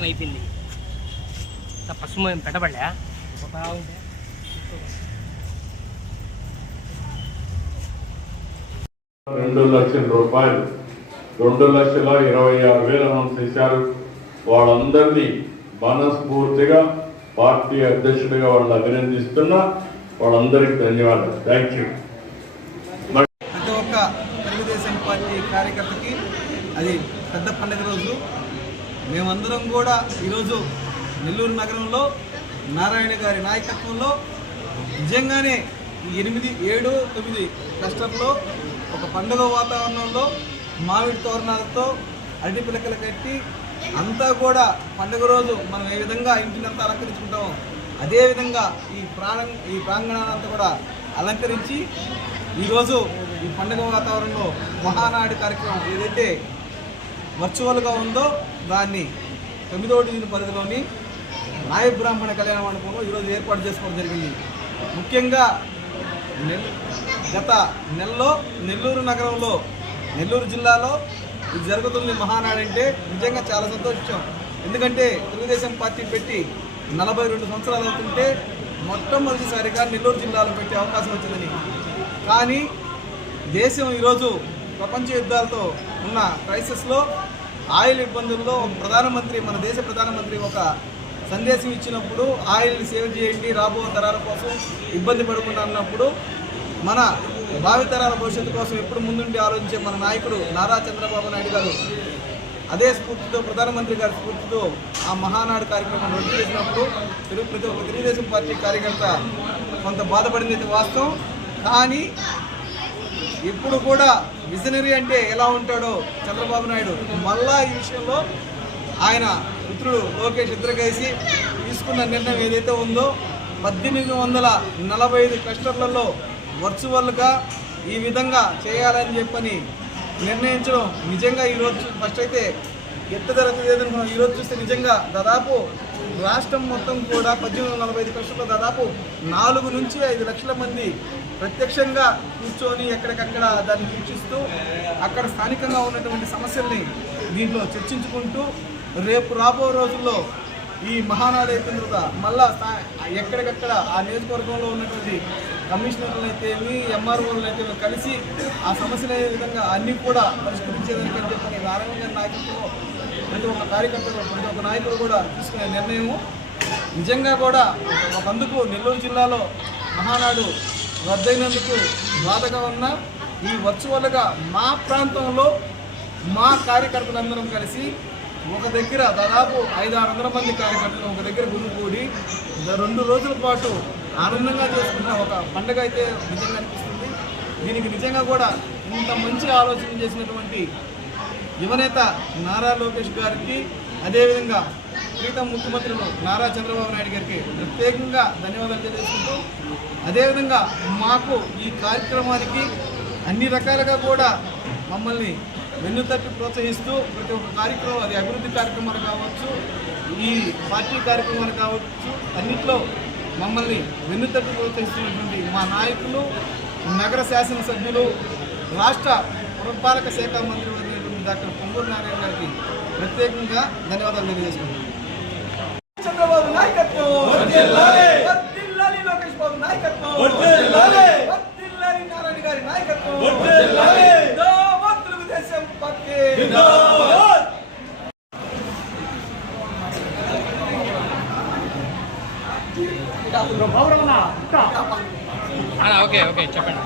Time అయిపోయింది. పసుపు ఏం పెట్టబడలే పోతా ఉంటే 2 లక్షల రూపాయలు 2,26,000 అనౌన్స్ చేశారు. వాళ్ళందరినీ మనస్ఫూర్తిగా పార్టీ అధ్యక్షుడిగా వాళ్ళని అభినందిస్తున్నా. వాళ్ళందరికీ ధన్యవాదాలు. Thank you. ప్రతి ఒక్క తెలుగుదేశం పార్టీ కార్యకర్తకి అది పెద్ద పండుగ రోజు. మేమందరం కూడా ఈరోజు నెల్లూరు నగరంలో నారాయణ గారి నాయకత్వంలో నిజంగానే 8, 7, 9 క్లస్టర్లో ఒక పండుగ వాతావరణంలో మామిడి తోరణాలతో అరటి పిలకలు కట్టి అంతా కూడా పండుగ రోజు మనం ఏ విధంగా ఇంటినంతా అలంకరించుకుంటామో అదేవిధంగా ఈ ప్రాంగణాలంతా కూడా అలంకరించి ఈరోజు ఈ పండుగ వాతావరణంలో మహానాడు కార్యక్రమం ఏదైతే వర్చువల్గా ఉందో దాన్ని 9వ డివిజన్ పరిధిలోని నాయ బ్రాహ్మణ కళ్యాణ మండపంలో ఈరోజు ఏర్పాటు చేసుకోవడం జరిగింది. ముఖ్యంగా గత నెలలో నెల్లూరు నగరంలో నెల్లూరు జిల్లాలో ఇది జరుగుతుంది మహానాడు అంటే నిజంగా చాలా సంతోషించాం. ఎందుకంటే తెలుగుదేశం పార్టీ పెట్టి 42 సంవత్సరాలు అవుతుంటే మొట్టమొదటిసారిగా నెల్లూరు జిల్లాలో పెట్టే అవకాశం వచ్చిందని. కానీ దేశం ఈరోజు ప్రపంచ యుద్ధాలతో ఉన్న క్రైసిస్లో ఆయిల్ ఇబ్బందుల్లో మన దేశ ప్రధానమంత్రి ఒక సందేశం ఇచ్చినప్పుడు ఆయిల్ని సేవ్ చేయండి రాబో తరాల కోసం ఇబ్బంది పడకుండా అన్నప్పుడు మన భావితరాల భవిష్యత్తు కోసం ఎప్పుడు ముందుండి ఆలోచించే మన నాయకుడు నారా చంద్రబాబు నాయుడు గారు అదే స్ఫూర్తితో ప్రధానమంత్రి గారి స్ఫూర్తితో ఆ మహానాడు కార్యక్రమం రద్దు చేసినప్పుడు ప్రతి ఒక్క తెలుగుదేశం పార్టీ కార్యకర్త కొంత బాధపడింది వాస్తవం. కానీ ఇప్పుడు కూడా విజనరీ అంటే ఎలా ఉంటాడో చంద్రబాబు నాయుడు మళ్ళా ఈ విషయంలో ఆయన మిత్రుడు లోకేష్ ఇద్దరు కలిసి తీసుకున్న నిర్ణయం ఏదైతే ఉందో 1845 క్లస్టర్లలో వర్చువల్గా ఈ విధంగా చేయాలని చెప్పని నిర్ణయించడం నిజంగా ఈరోజు ఫస్ట్ అయితే ఎంత జరుగుతుంది ఏదనుకున్నాం. ఈరోజు చూస్తే నిజంగా దాదాపు రాష్ట్రం మొత్తం కూడా 1845 క్లస్టర్లో దాదాపు 4 నుంచి 5 లక్షల మంది ప్రత్యక్షంగా కూర్చొని ఎక్కడికక్కడ దాన్ని వీక్షిస్తూ అక్కడ స్థానికంగా ఉన్నటువంటి సమస్యల్ని దీంట్లో చర్చించుకుంటూ రేపు రాబో రోజుల్లో ఈ మహానాడు అయిపోయిన తర్వాత మళ్ళా ఎక్కడికక్కడ ఆ నియోజకవర్గంలో ఉన్నటువంటి కమిషనర్లు అయితేమి ఎంఆర్ఓలను అయితే కలిసి ఆ సమస్యలు అయ్యే విధంగా అన్నీ కూడా పరిష్కరించేదానికని చెప్పి నారాయణ నాయకత్వంలో ప్రతి ఒక్క కార్యకర్తలు ప్రతి ఒక్క నాయకుడు కూడా తీసుకునే నిర్ణయము నిజంగా కూడా ఒకందుకు నెల్లూరు జిల్లాలో మహానాడు రద్దయినందుకు బాధగా ఉన్న ఈ వర్చువల్గా మా ప్రాంతంలో మా కార్యకర్తలందరం కలిసి ఒక దగ్గర దాదాపు 500-600 మంది కార్యకర్తలు ఒక దగ్గర గుమికూడి 2 రోజుల పాటు ఆనందంగా చేసుకున్న ఒక పండుగ అయితే నిజంగా అనిపిస్తుంది. దీనికి నిజంగా కూడా ఇంత మంచి ఆలోచన చేసినటువంటి యువనేత నారా లోకేష్ గారికి అదేవిధంగా ప్రీతం ముఖ్యమంత్రులు నారా చంద్రబాబు నాయుడు గారికి ప్రత్యేకంగా ధన్యవాదాలు తెలియజేసుకుంటూ అదేవిధంగా మాకు ఈ కార్యక్రమానికి అన్ని రకాలుగా కూడా మమ్మల్ని వెన్నుతట్టి ప్రోత్సహిస్తూ ప్రతి ఒక్క కార్యక్రమం అది అభివృద్ధి కార్యక్రమాలు కావచ్చు ఈ పార్టీ కార్యక్రమాలు కావచ్చు అన్నింటిలో మమ్మల్ని వెన్నుతట్టి ప్రోత్సహిస్తున్నటువంటి మా నాయకులు నగర శాసనసభ్యులు రాష్ట్ర పురపాలక శాఖ మంత్రి అయినటువంటి డాక్టర్ పొంగూరు నారాయణ గారికి ప్రత్యేకంగా ధన్యవాదాలు తెలియజేసుకుంటున్నాను. చంద్రబాబు నాయకత్వం లోకేష్ బాబు నాయకత్వం నారాయణ గారి నాయకత్వం తెలుగుదేశం పార్టీ ఓకే చెప్పండి.